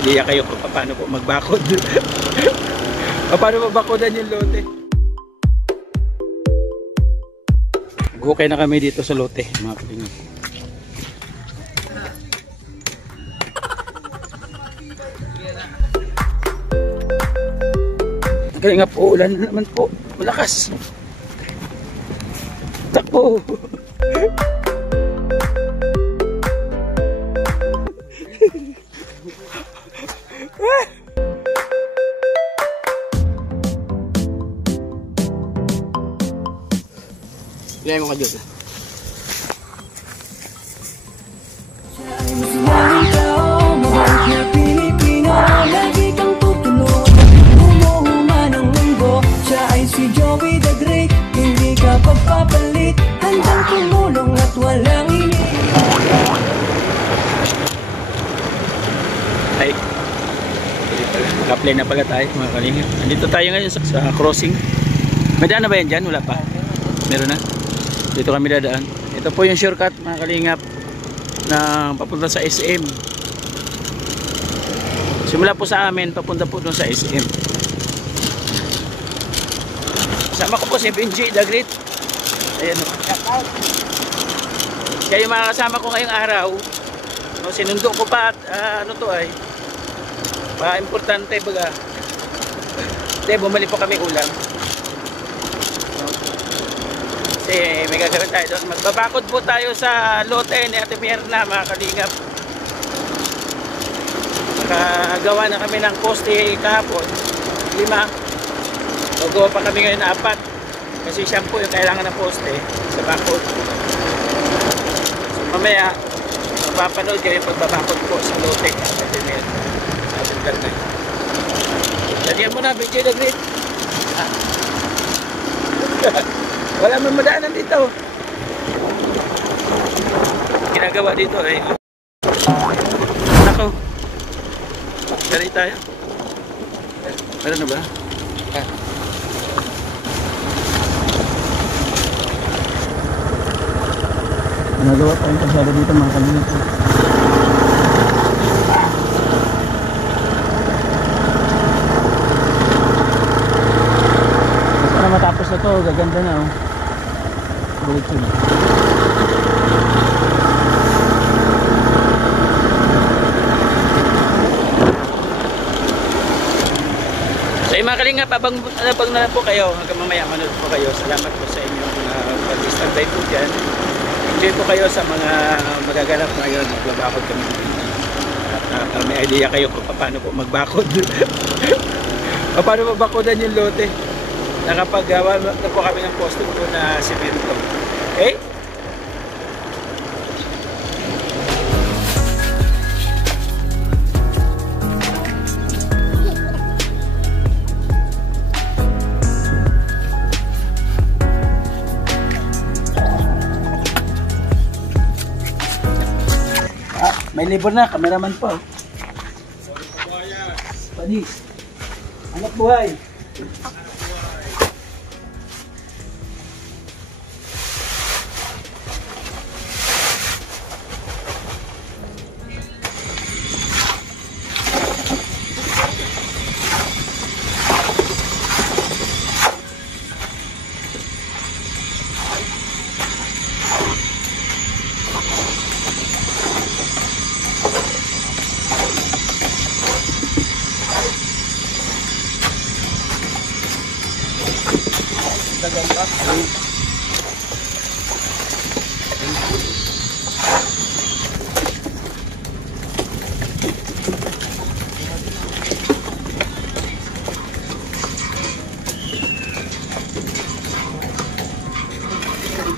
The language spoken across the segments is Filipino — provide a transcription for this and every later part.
Idea kayo kung paano po magbakod. Paano mabakodan yung lote. Okay na kami dito sa lote, mga kalingap. Kalingap, uulan na naman po. Malakas. Takbo. Gaya mo ka dyan. Siya ay si Joey the Great, hindi ka pagpapalit, handang tumulong at walang Ay, naka-play na pala tayo mga kalingap. Nandito tayo ngayon sa crossing. May daan na ba yan dyan? Wala pa? Meron na? Dito kami dadaan. Ito po yung shortcut mga kalingap na papunta sa SM. Simula po sa amin, papunta po doon sa SM. Kasama ko po si Benji the Great. Ayan o. Kaya yung mga kasama ko ngayong araw, no, sinundo ko pa at ano to ay importante baga. Hindi, bumalik po kami ulam. Kasi may gagawin tayo doon. Magbabakod po tayo sa lote ni Ate Mierna mga kalingap. Nakagawa na kami ng poste kahapon 5. Gagawa pa kami ngayon na 4. Kasi siya po yung kailangan ng poste sa bakod. So mamaya mapapanood kayo yung pagbabakod po sa lote ni Ate Mierna. Lagyan mo na Benji the Great. Wala man madaanan dito. Ginagawa dito ay nako. Dari tayo. Meron na ba? Ginagawa tayong kasada dito mga kalingap. Basta na matapos na to, gaganda na oh. Bulit yun. So yung mga kalingap, abang na lang po kayo hanggang mamaya manood po kayo. Salamat po sa inyong pag-standby po dyan. Enjoy po kayo sa mga magaganap ngayon. Magbabakod kami para may idea kayo kung paano po magbakod. Paano mabakodan yung lote. Nakapagawa na po kami ng poste po na semento. Okay? May libur na, kameraman po. Panis. Anak buhay.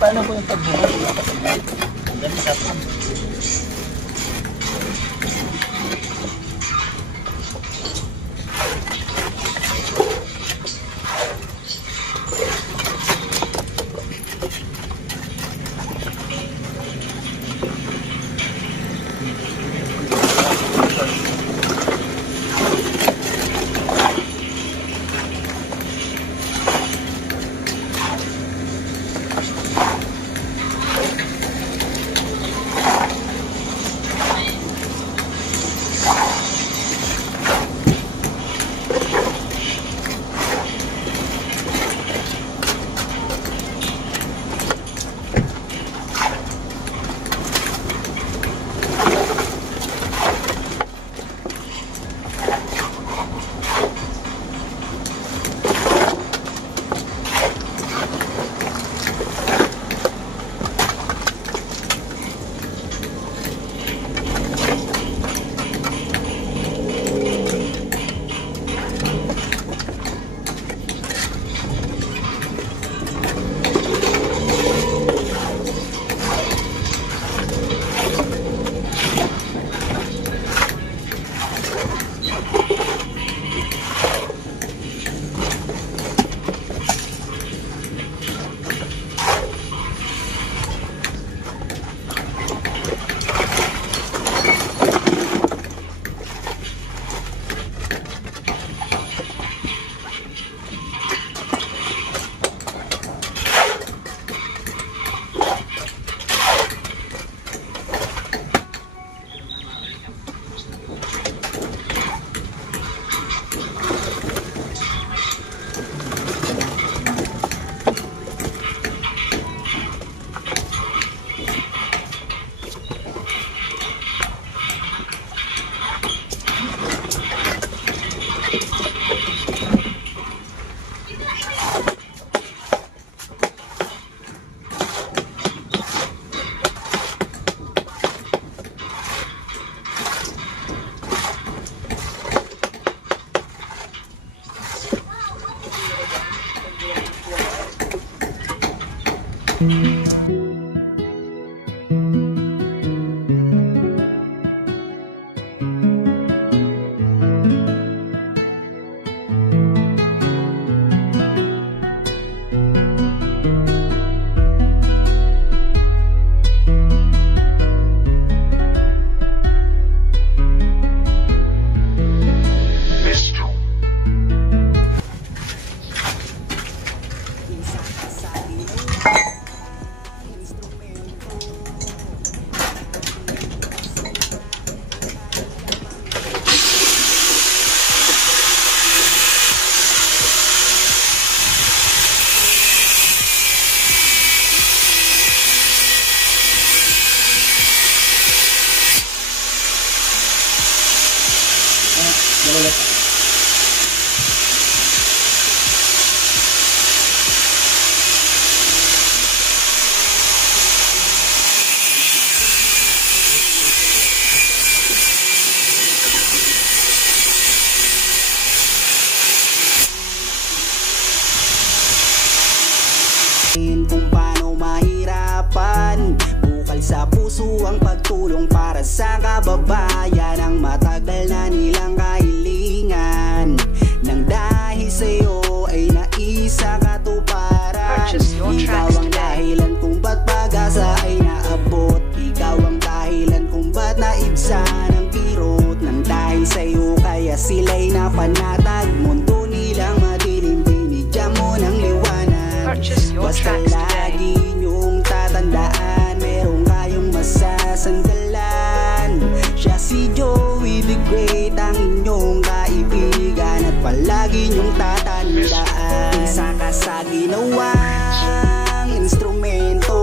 Paano po yung pagbuhay? Ang ganda sa pan. Kung paano mahirapan, bukal sa puso ang pagtulong para sa kababayan. Ang matagal na nilang kahilingan, nang dahil sa'yo ay naisa katuparan. Ikaw ang dahilan kung ba't pag-asa ay naabot. Ikaw ang dahilan kung ba't naibsa ng kirot. Nang dahil sa'yo kaya sila'y napanatag. Mundo nilang madilim, binigyan mo ng liwanag. Basta lagi niyong tatandaan, meron kayong masasandalan. Siya si Joey the Great, ang inyong kaibigan, at palagi niyong tatandaan. Isa ka sa ginawang instrumento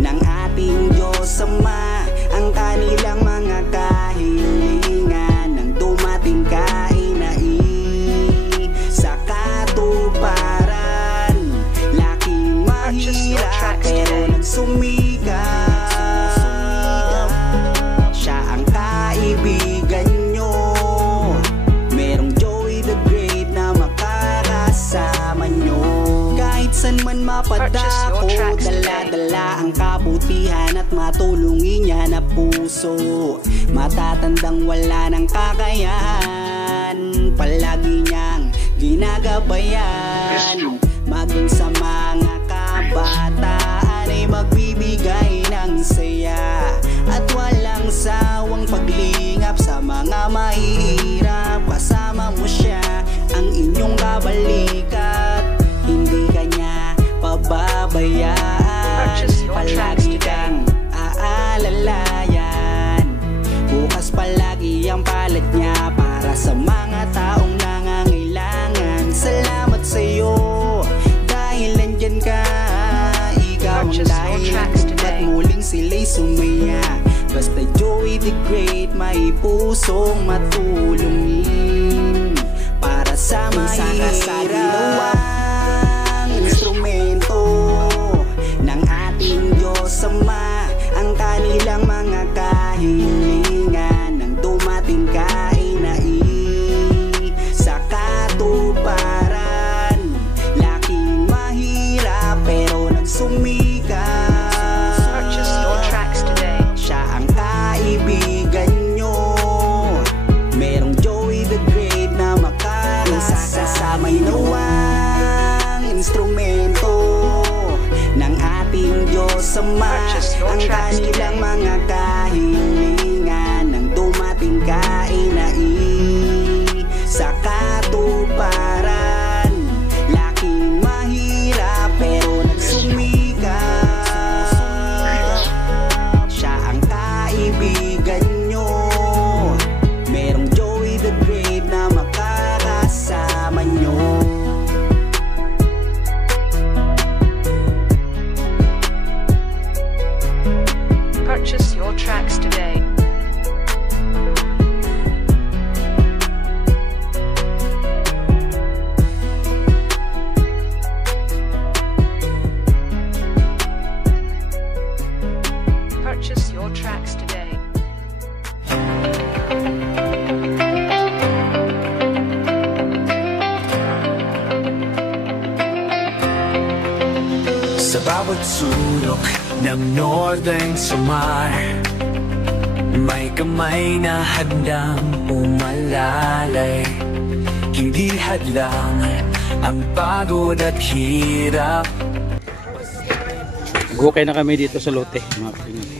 ng ating Diyos Ama. Ang kanilang mga kahilingan, nang dumating ka ay naisa katuparan. Pero nagsumikap, siya ang kaibigan nyo. Merong Joey the Great na makakasama nyo. Kahit san man mapadako, dala-dala ang kabutihan at matulungin niya na puso. Matatandang wala ng kakayahan, palagi niyang ginagabayan. Maging sa mga kabataan ay magbibigay ng saya, at walang sawang paglingap sa mga mahihirap. Kasama mo siya, ang inyong kabalikat, hindi kanya pababayaan. Palagi kang aalalayan, bukas palagi ang palad niya para sa mga taong nangangailangan. Salamat sa'yo dahil nandyan ka. Ikaw ang dahilan kung ba't muling sila'y sumaya. Basta Joey the Great, may pusong matulungin para sa mahihirap. Instrumento ng ating Diyos Ama, ang kanilang mga kahilingan, nang dumating ka ay naisa katuparan. Laking mahirap pero nagsumikap, siya ang kaibigan nyo. Merong Joey the Great na makakasama. Inawang instrumento ng ating Diyos Ama, ang kanilang mga kahilingan, nang dumating ka ay naisa katuparan. Laking mahirap pero nagsumikap, siya ang kaibigan nyo. Merong Joey the Great na makakasama nyo. Purchase your tracks today. bawat sulok ng Northern Samar. May kamay na handang umalalay, hindi hadlang ang pagod at hirap. Okay na kami dito sa lote, mga kalingap.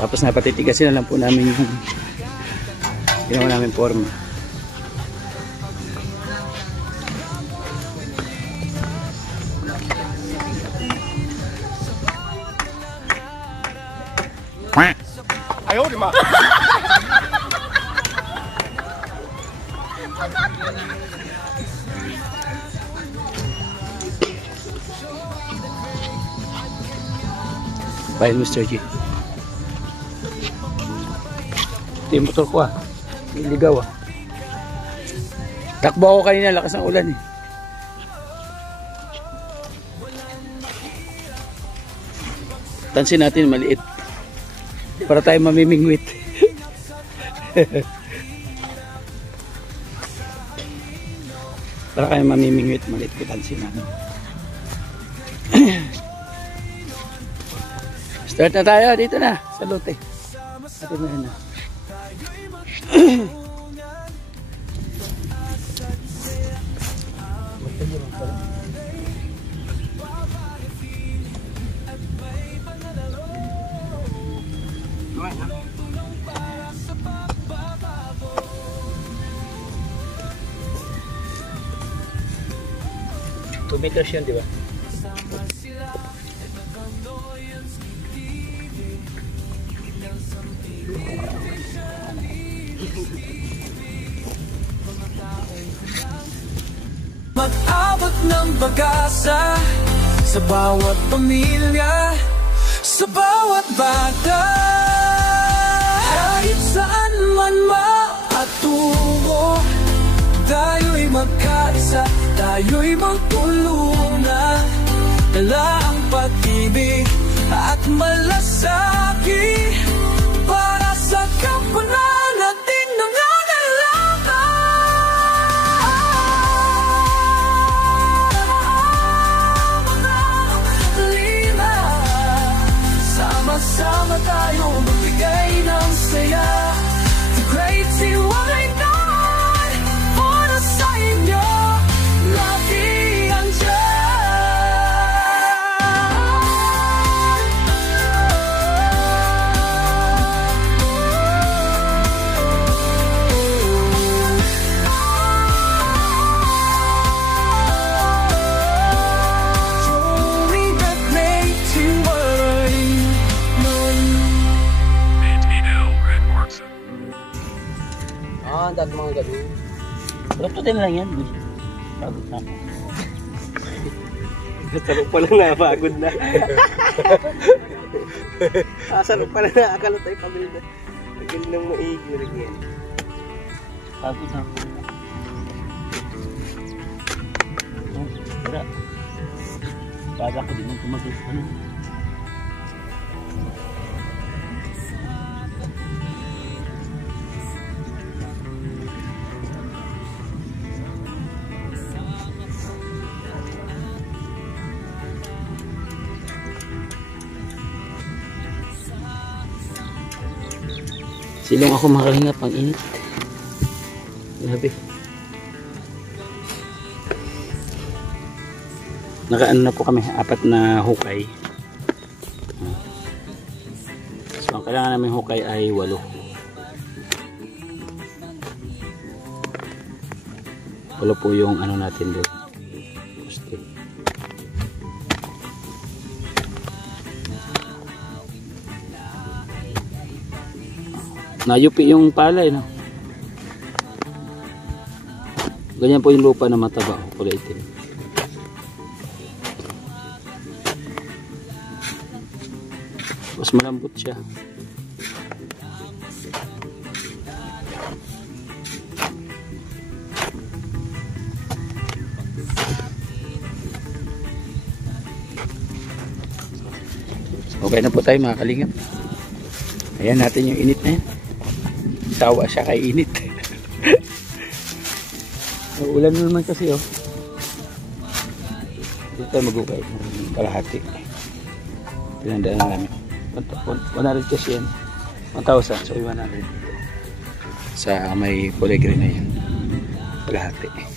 Tapos napatitigasin na lang po namin yung ginawa namin forma. Ayaw, di ma. Bye, Mr. G. Ito yung motor ko ah. Niligaw ah. Takbo ako kanina, lakas ng ulan eh. Tansin natin, maliit. Para tayo mamimingwit. Para kayo mamimingwit, maliit ko tansin natin. Start na tayo, dito na, sa lote. Atin na yun na. Meters yun, di ba? Mag-abot ng pag-asa sa bawat pamilya, sa bawat bata. Kahit saan man maatungo, tayo'y magkaisa, tayo'y magtulungan. Dala ang pag-ibig at malasakit para sa kapananan nating nangangailangan. Lima, sama-sama tayo magbigay ng saya. The great CY9 para sa inyo, lagi andyan. Showing the great CY9. Ang dami mga gabi. Lututin lang yan. Pagod na ako. Salok pa lang na, pagod na. Salok pa lang na, akala tayo pamilya na. Lagyan ng maigi, lagyan. Pagod na ako. Wala. Baga ko din mong tumagod. Ano? Silong ako makalingap, ang init. Grabe. Nakaano na po kami, 4 na hukay. So ang kailangan namin hukay ay 8. 8 po yung ano natin doon. Poste. Nayupi yung palay, no? Ganyan po yung lupa na mataba, kulay itim. Mas malambot siya. Okay na po tayo mga kalingap. Ayan natin yung init na yan. Tawa siya kay init. Ulan na naman kasi oh. Dito tayo magukay. Kalahati. Pinandaan na namin. 100 kasi yan. 1,000. So 100. Sa may kulay green na yan. Kalahati.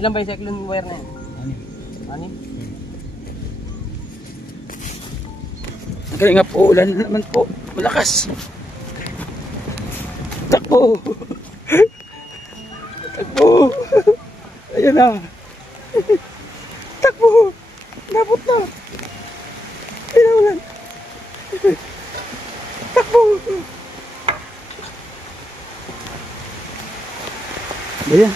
Ilan ba yung cyclone wire na yan? Anim? Kalingap, uulan na naman po. Malakas. Takbo. Takbo. Ayan na. Takbo. Nabot na. Ay, naulan. Takbo. Ayan.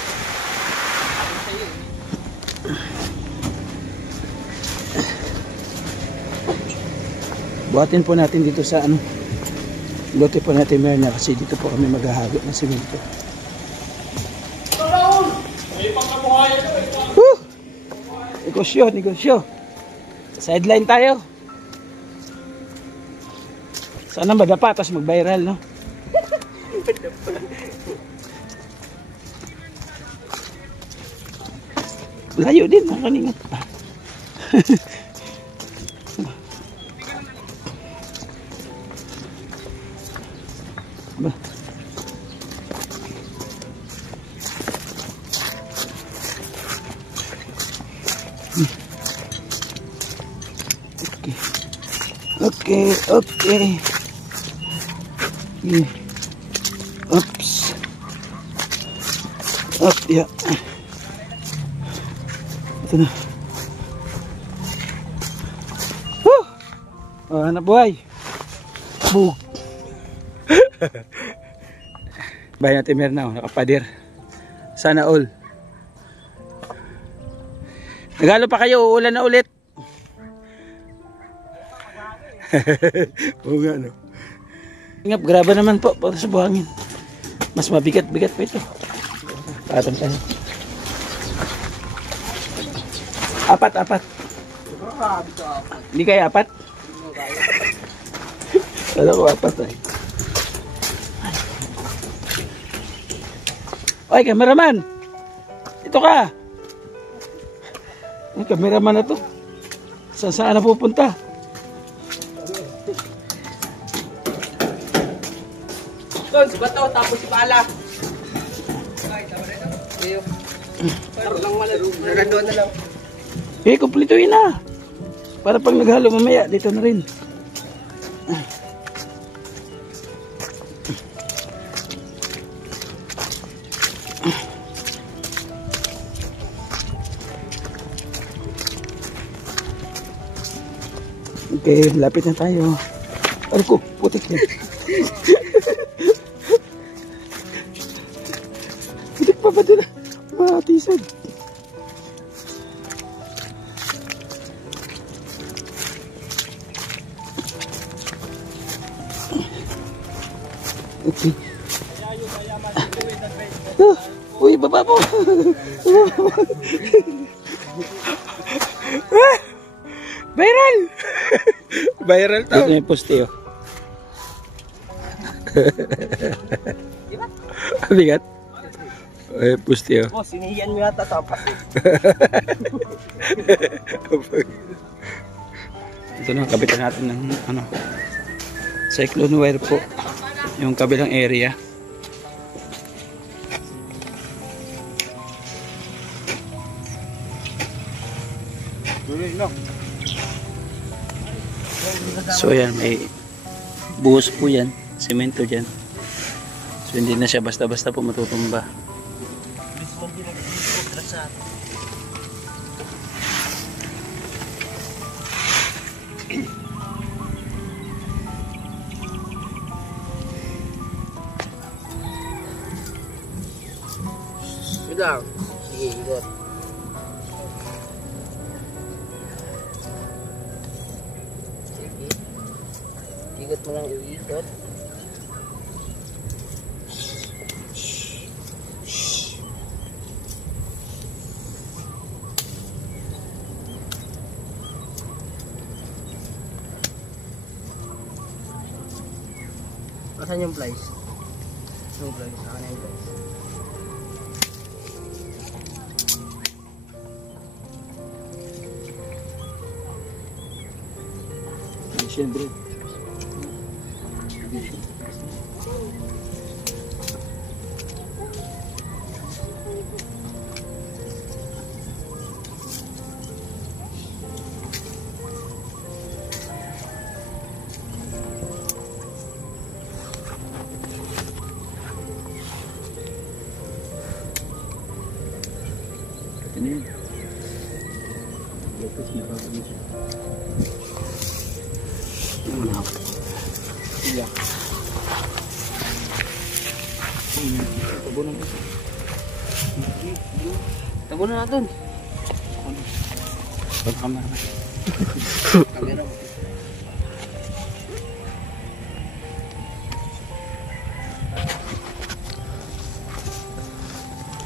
Buhatin po natin dito sa ano. Lote po natin Merna kasi dito po kami maghahagit ng simento. Negosyo, negosyo. Sideline tayo. Sana madapa tapos mag-viral, no? Layo din, mga kalingap. Ba. Okay. Okay. Oops. Up, yeah. Ito na. Woo! Oh, hanap buhay. Bug. Bahay natin meron na, nakapadir. Sana all. Nagalo pa kayo, uulan na ulit. Oo nga, no? Ingap, graba naman po para sa buhangin. Mas mabigat-bigat pa ito. Patong tayo. Apat. Hindi kaya apat? Alam ko apat ay. Oy, cameraman! Ito ka! Ay, cameraman na to. Saan na pupunta? Doon, si Bato, tapos si Pala. Taro lang malaro. Nagandun na lang. Eh, kumplituin na. Para pag naghalo mamaya, dito na rin. Okay, lapit na tayo. Ano ko, putik yan. Putik pa ba din? Matisan. Okay. Uy, baba po. Viral! Viral tao. Ito yung poste, oh. Bigat? Eh, poste, oh. Boss, sinihiyan mo yata tapas. Ito na, kapitan natin ng ano, cyclone wire po. Yung kabilang area. So yan, may buhos po yan, semento dyan. So hindi na siya basta-basta po matutumba. Yun lang. Sige, ikot. Sige. Ikot mo lang iikot. Asan yung plies? Yung plies, saan yung plies? Siyempre. Ano yun? Tapos nakakano siya. Ano na ako? Iya. Tabunan mo. Tabunan natin. Pagkamera. Kamera mo.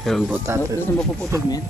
Yan po tato. Saan ba puputol mo yan?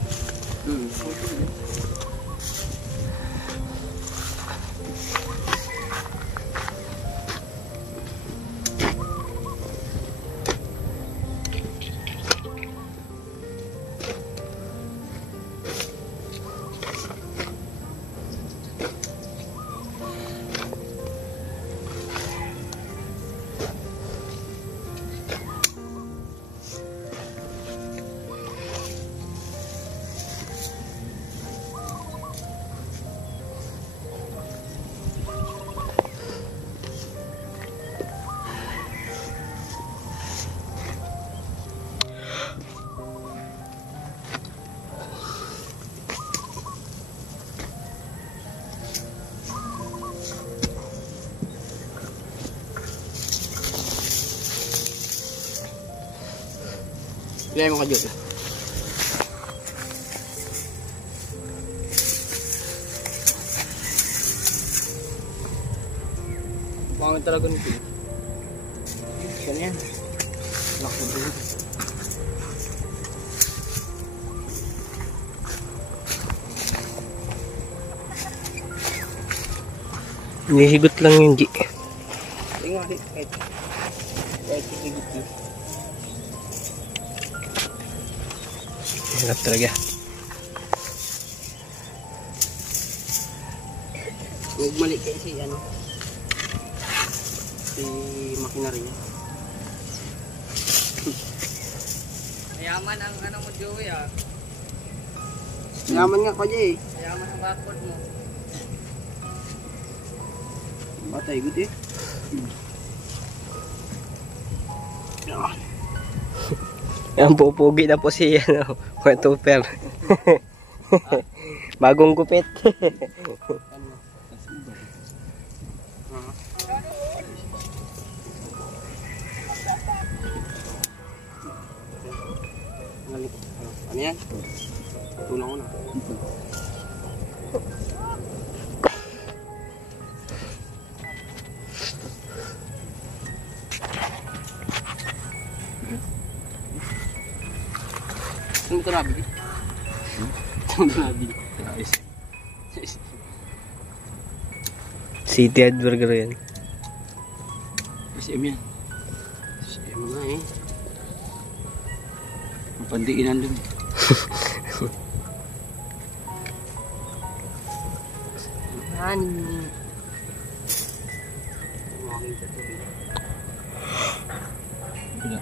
Bigay mo ka dyan. Pangit talaga nito. Yan yan. Laki din. Hinihigot lang yung G. Tingnan natin. Kahit higit na. Hirap talaga. Huwag mali kayo si ano. Si makinary niya. Mayaman ang ano mo, Joey, ah. Yaman nga ko dyan eh. Mayaman ang bakod mo. Batay, good eh. Yan, pupugi na po si ano, Tuper. Bagong gupit. Ano yan? Tulong ko na. Saan mo ito nabili? Saan mo ito nabili? City Head Burger yan. SM yan. SM nga eh. Pandiinan dun. Honey. Makakita ito rin. Wala.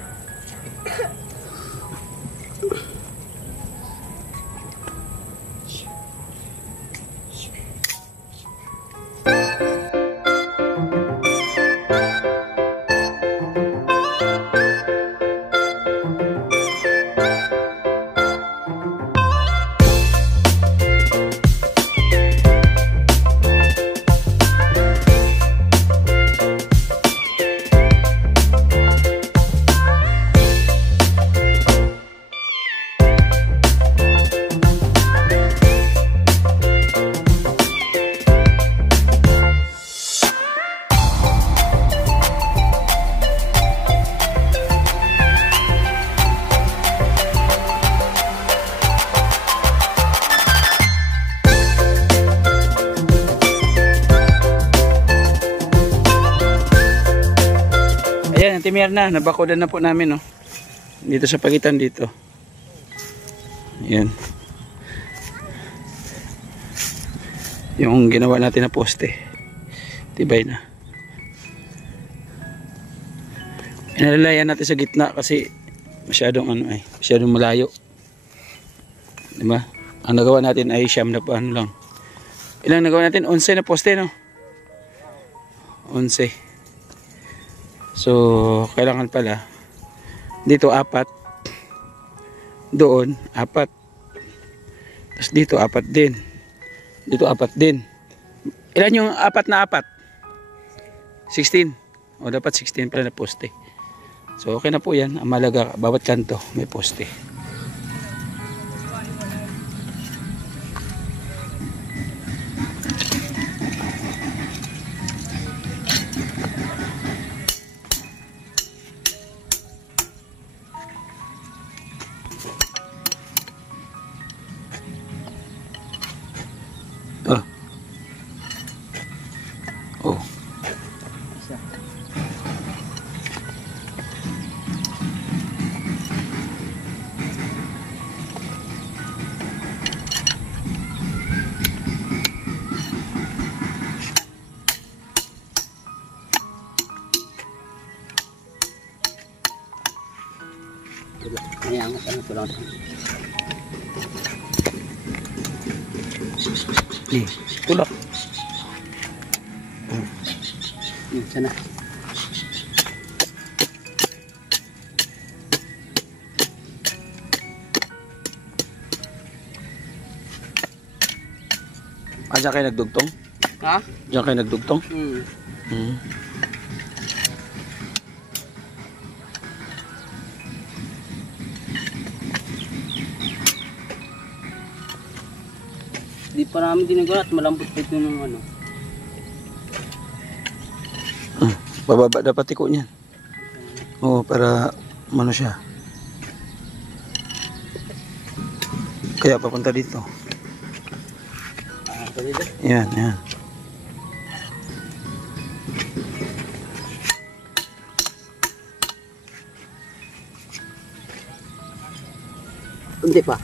Ayan, Timir na, nabakudan na po namin, no. Dito sa pagitan dito. Ayan. Yung ginawa natin na poste. Tibay na. Inalalayan natin sa gitna kasi masyadong masyadong malayo. Diba? Ang nagawa natin ay siyam na pa lang. Ilang nagawa natin? 11 na poste, no? 11. So, kailangan pala dito 4, doon 4. Tapos dito 4 din. Dito 4 din. Ilan yung 4 na 4? 16. O dapat 16 pala na poste. So okay na po yan. Ang malaga, bawat kanto may poste. Oh. Oh. Ayan, ano ko lang. Tulak. Sana. Diyan kayo nagdugtong? Ha? Diyan kayo nagdugtong? Di pa namin ginagawa at malambot pa ito ng ano. Bababa dapat tiko niyan. Oo, para ano siya. Kaya papunta dito. Yan, yan. Hindi pa.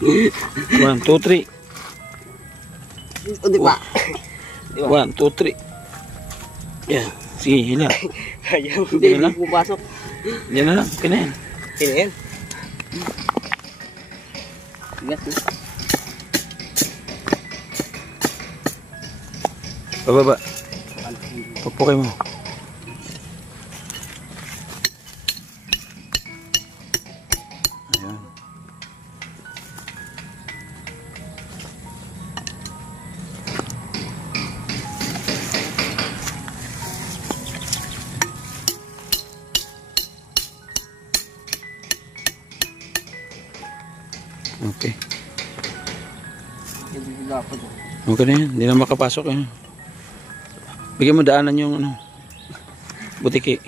1, 2, 3. Hindi pa. 1, 2, 3. Yan. Sige, hila. Hindi, hindi pupasok. Yan na lang. Kinain. Kinain. Tigas na. Bababa. Pupukay mo. Ayan. Okay. Okay na yan. Hindi na makapasok eh. Bigyan mo daanan yung ano, butiki.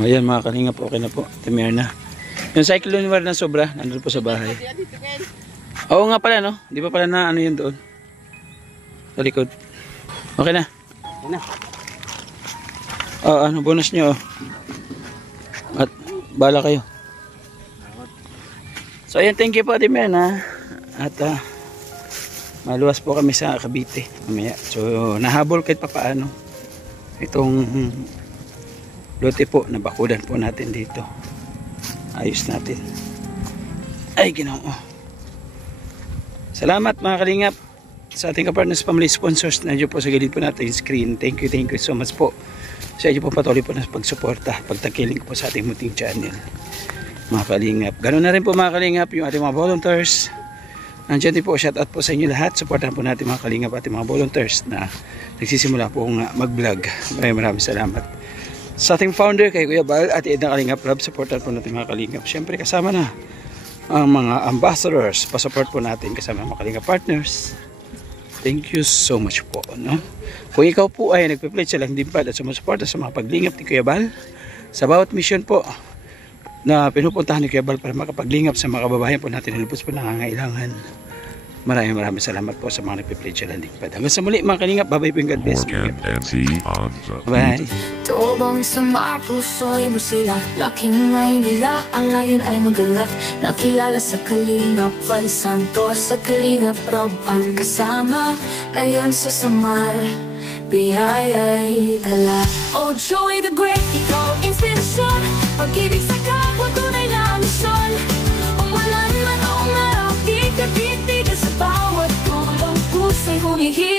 O yan mga kalingap, okay na po. Timer na. Yung cyclone war na sobra, nandun po sa bahay. Oo nga pala no, di pa pala na ano yun doon. Sa likod. Okay na. Okay na. Ano, bonus nyo. At bala kayo. So ayan, thank you po Timer na. At maluwas po kami sa Cavite mamaya. So nahabol kahit papaano itong lote po na bakudan po natin dito. Ayos natin. Ay Ginoo. Salamat mga kalingap sa ating kapartners, family sponsors na dyan po sa gilid po natin screen. Thank you so much po sa inyo po patuloy po na pagsuporta, pagtakiling po sa ating munting channel mga kalingap. Ganoon na rin po mga kalingap yung ating mga volunteers. Nandiyan din po, shout out po sa inyo lahat. Supportahan po natin mga kalingap at mga volunteers na nagsisimula po mag-vlog. Maraming salamat. Sa ating founder kay Kuya Bal at Edna Kalingap Lab, supportahan po natin mga kalingap. Siyempre kasama na ang mga ambassadors. Pasupport po natin kasama mga kalingap partners. Thank you so much po. No? Kung ikaw po ay nagpe-pledge sa lang din pa at sumusuporta sa mga paglingap ni Kuya Bal, sa bawat mission po na pinupuntahan ni Kuya Bal para makapaglingap sa mga kababayan po natin na lubos po nangangailangan. Maraming salamat po sa mga nagpe-pledge sa landing pad. Hanggang sa muli mga kalingap, bye-bye po, God bless. Morgan MC on the Bye. Tubong sa mga puso'y masila, laking Maynila, ang layon ay magalak. Nakilala sa Kalingap Val Santos, sa Kalingap Rob ang kasama. Ngayon sa Samar, biyaya'y dala. Oh Joey the Great, ikaw ang inspirasyon. Pag-ibig sa kapwa, tunay na misyon. Umulan man o umaraw, di ka titigil sa bawat tulong pusa'y humihiling.